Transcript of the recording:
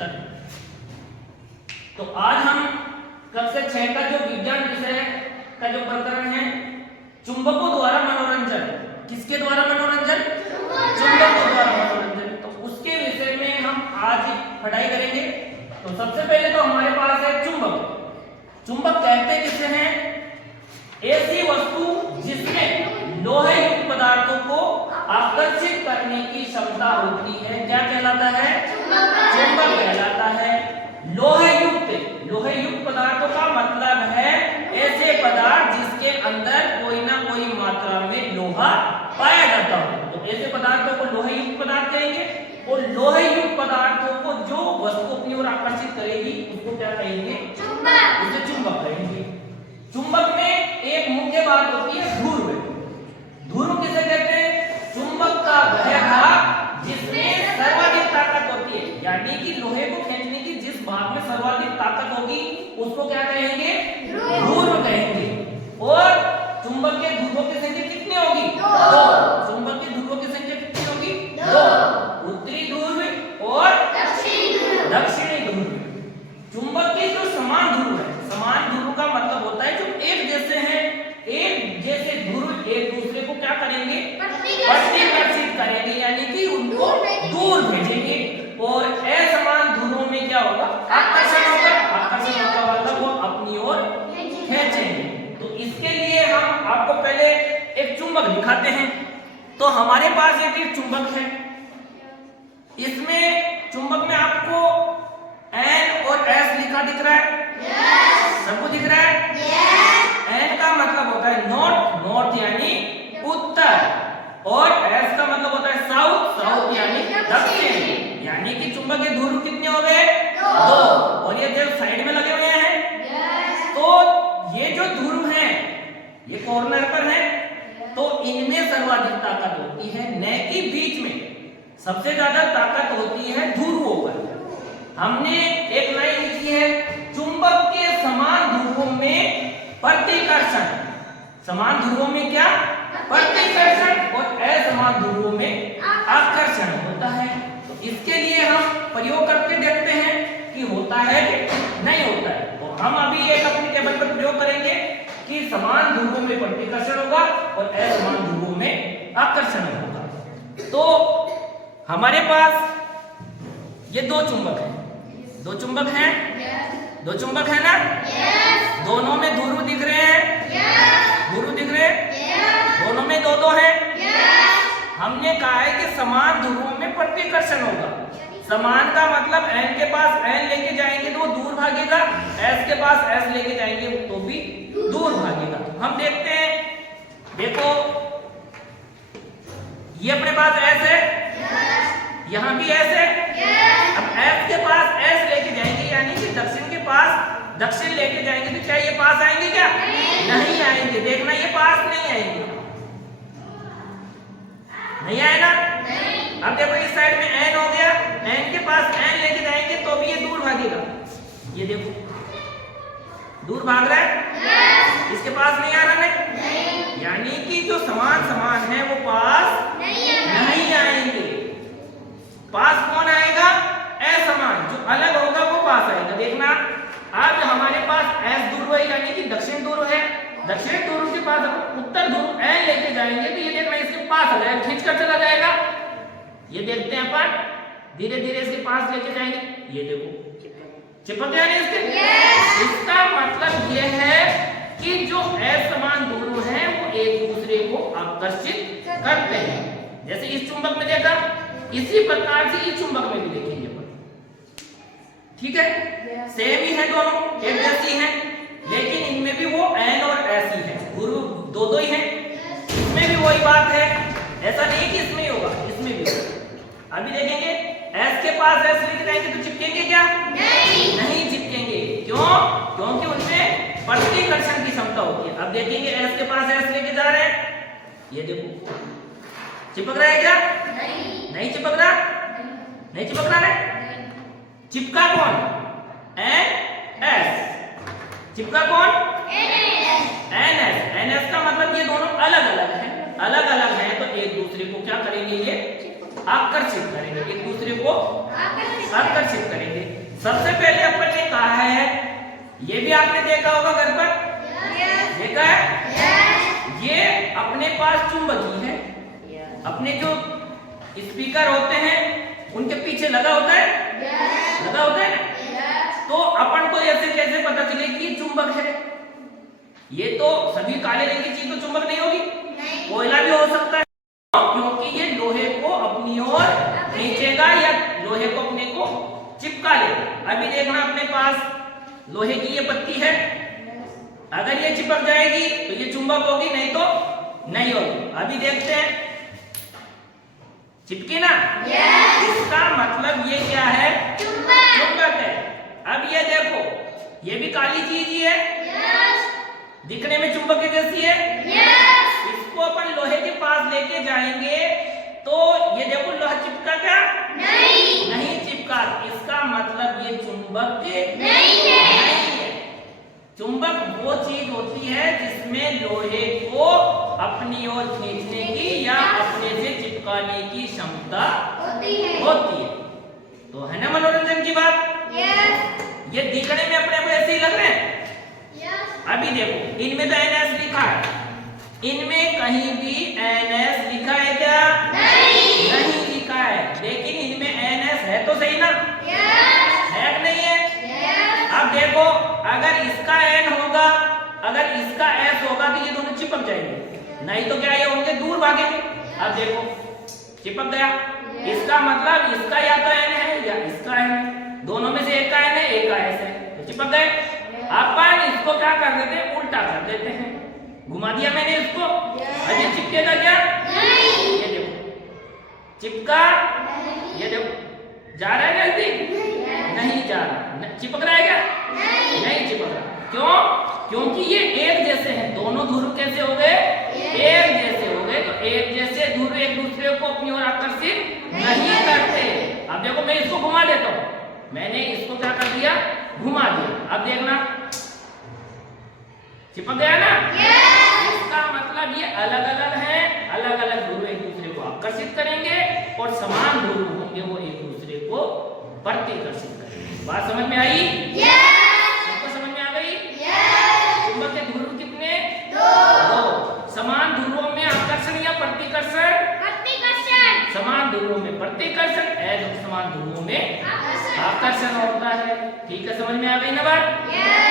पुस्तक है। तो आज हम कक्षा 6 का जो विज्ञान विषय का जो प्रकरण है चुंबकों द्वारा मनोरंजन, किसके द्वारा मनोरंजन? चुंबकों द्वारा मनोरंजन। तो उसके विषय में हम आज पढ़ाई करेंगे। तो सबसे पहले तो हमारे पास है चुंबक। चुंबक कहते किसे हैं? ऐसी वस्तु जिसमें लोहे युक्त पदार्थों को आकर्षित करने की क्षमता होती है, क्या कहलाता है? चुंबक कहलाता है। लोहे युक्त पदार्थों का मतलब है ऐसे पदार्थ जिसके अंदर कोई ना कोई मात्रा में लोहा पाया जाता हो, तो ऐसे पदार्थों को लोहे युक्त पदार्थ कहेंगे। और लोहे युक्त पदार्थों को जो वस्तु अपनी ओर आकर्षित करेगी उसको क्या कहेंगे? चुंबक। उसे चुंबक कहेंगे। चुंबक में एक मुख्य बात होती है ध्रुव। ध्रुव किसे कहते हैं? चुंबक का वह भाग जिसमें सर्वाधिक ताकत होती है, यानी कि लोहे को खींचने की जिस भाग में सर्वाधिक ताकत होगी उसको क्या कहेंगे? ध्रुव कहेंगे। और चुंबक के ध्रुवों की संख्या कितनी होगी? 2। चुंबक के ध्रुवों की संख्या कितनी होगी? 2। उत्तरी ध्रुव और दक्षिणी ध्रुव। चुंबक के जो समान ध्रुव है, समान ध्रुव का मतलब होता है जो एक जैसे हैं, एक जैसे ध्रुव एक दूसरे को क्या करेंगे? प्रतिकर्षित करेंगे, यानी कि उनको दूर भेजेंगे। और असमान ध्रुवों में क्या होगा? आकर्षण होगा। आकर्षण का मतलब वो अपनी ओर खींचेंगे। तो इसके लिए हम आपको पहले एक चुंबक दिखाते हैं। तो हमारे पास एक चुंबक है। इसमें चुंबक में आपको N और S लिखा दिख रहा है? सबको दिख रहा है? N का मतलब होता है नॉर्थ यानी उत्तर, और S का मतलब होता है साउथ यानी दक्षिण। यानी कि चुंबक के ध्रुव कितने हो गए? 2। और ये जो साइड में लगे हुए हैं, तो ये जो ध्रुव हैं ये कॉर्नर पर है, तो इनमें सर्वाधिक ताकत होती है, न कि बीच में। सबसे ज्यादा ताकत होती है ध्रुवों पर। हमने एक लाइन लिखी है, चुंबक के समान ध्रुवों में प्रतिकर्षण। समान ध्रुवों में क्या? प्रतिकर्षण। और असमान ध्रुवों में आकर्षण होता है। तो इसके लिए हम प्रयोग करके देखते हैं कि होता है कि नहीं होता है। तो हम अभी एक अपनी टेबल पर प्रयोग करेंगे कि समान ध्रुवों में प्रतिकर्षण होगा और असमान ध्रुवों में आकर्षण होगा। तो हमारे पास ये 2 चुंबक हैं। 2 चुंबक हैं? 2 चुंबक है ना? दोनों में ध्रुव दिख रहे हैं? ध्रुव दिख रहे हैं? दोनों में 2-2 हैं? हमने कहा है कि समान ध्रुवों में प्रतिकर्षण होगा। समान का मतलब N के पास N लेके जाएंगे तो वो दूर भागेगा, S के पास S लेके जाएंगे तो भी दूर भागेगा। हम देखते हैं, देखो ये अपने पास S है, यहां भी S है। अब S के पास S लेके जाएंगे, यानी कि दक्षिण के पास दक्षिण लेके जाएंगे, तो क्या ये पास आएंगे? क्या नहीं आएंगे। देखना ये पास नहीं आएंगे, नहीं आए ना? अब देखो इस साइड में N हो गया, N के पास N लेके जाएंगे तो भी ये दूर भागेगा। ये देखो दूर भाग रहा है, इसके पास नहीं आ रहा है। यानी कि जो समान है वो पास नहीं आएंगे। पास कौन आएगा? असमान। जो अलग होगा वो पास आएगा। देखना अब हमारे पास S ध्रुव है, यानी कि दक्षिण ध्रुव है। दक्षिण ध्रुव के पास उत्तर ध्रुव N लेके जाएंगे तो ये देखना इसके पास आ जाएगा, खींच कर चला जाएगा। ये देखते हैं अपन, धीरे धीरे इसके पास लेके जाएंगे। ये देखो चिपक गया नहीं इसके? इसका मतलब ये है कि जो असमान ध्रुव हैं वो एक दूसरे को आकर्षित करते हैं। जैसे इस चुंबक में देखा, इसी प्रकार से इस चुंबक में भी देखेंगे अपन। ठीक है? सेम ही है, दोनों एक जैसी हैं, लेकिन इनमें भी वो N और S ही है, ध्रुव 2-2 ही हैं। इसमें भी वही बात है, ऐसा नहीं कि इसमें ही होगा, इसमें भी होगा। अभी देखेंगे S के पास S लेके जाएंगे तो चिपकेंगे क्या? नहीं चिपकेंगे। क्यों? क्योंकि उनमें प्रतिकर्षण की क्षमता होती है। अब देखेंगे S के पास S लेके जा रहे हैं, ये देखो चिपक रहा है क्या? नहीं चिपक रहा। नहीं चिपक रहा है। चिपका कौन? NS। चिपका कौन? NS का मतलब ये दोनों अलग अलग हैं। अलग अलग हैं तो एक दूसरे को क्या करेंगे? ये आकर्षित करेंगे, एक दूसरे को आकर्षित करेंगे। सबसे पहले अपन ने कहा है, ये भी आपने देखा होगा घर पर, देखा है, ये अपने पास चुंबकीय है, अपने जो स्पीकर होते हैं उनके पीछे लगा होता है, लगा होता है ना। तो अपन को ऐसे कैसे पता चले कि ये चुंबक है? ये तो सभी काले रंग की चीज तो चुंबक नहीं होगी, कोयला भी हो सकता है, क्योंकि ये लोहे को अपनी ओर खींचेगा या लोहे को अपने को चिपका लेगा। अभी देखना अपने पास लोहे की ये पत्ती है, अगर ये चिपक जाएगी तो ये चुंबक होगी, नहीं तो नहीं होगी। अभी देखते हैं, चिपकी ना, इसका मतलब ये क्या है? चुंबक है। अब ये देखो, ये भी काली चीज ही है, दिखने में चुंबक जैसी है, इसको अपन लोहे के पास लेके जाएंगे तो ये देखो लोहा चिपका क्या? नहीं चिपका। इसका मतलब ये चुंबक नहीं है। चुंबक वो चीज होती है जिसमें लोहे को अपनी ओर खींचने की या अपने से चिपकाने की क्षमता होती है। तो है ना मनोरंजन की बात? ये दिखने में अपने को ऐसे ही लग रहे हैं। अभी देखो, इनमें तो NS लिखा है, इनमें कहीं भी NS लिखा है क्या? नहीं लिखा है, लेकिन इनमें NS है तो सही ना? है कि नहीं है? अब देखो, अगर इसका N होगा, अगर इसका S होगा तो ये दोनों चिपक जाएंगे, नहीं तो क्या ये होंगे दूर भागेंगे। अब देखो चिपक गया, इसका मतलब इसका या तो N है या इसका N है, दोनों में से एक का N है एक का S है, तो चिपक गए। अपन इसको क्या कर देते हैं? उल्टा कर देते हैं, घुमा दिया मैंने इसको, अभी चिपकेगा क्या? ये देखो चिपका, ये देखो जा रहा है नजदीक, नहीं जा रहा, चिपक रहा है क्या? नहीं चिपक रहा। क्यों? क्योंकि ये एक जैसे हैं, दोनों ध्रुव कैसे हो गए? एक जैसे हो गए। तो एक जैसे ध्रुव एक दूसरे को अपनी ओर आकर्षित नहीं करते। अब देखो मैं इसको घुमा देता हूँ, मैंने इसको क्या कर दिया? घुमा दिया। अब देखना चिपक गया ना? इसका मतलब ये अलग अलग है, अलग अलग ध्रुव एक दूसरे को आकर्षित करेंगे और समान ध्रुव होंगे वो एक दूसरे को प्रतिकर्षित करेंगे। बात समझ में आई? सबको समझ में आ गई? चुंबक के ध्रुव कितने? दो। समान ध्रुवों में आकर्षण या प्रतिकर्षण? समान ध्रुवों में प्रतिकर्षण, समान ध्रुवों में आकर्षण होता है। ठीक है, समझ में आ गई ना बात?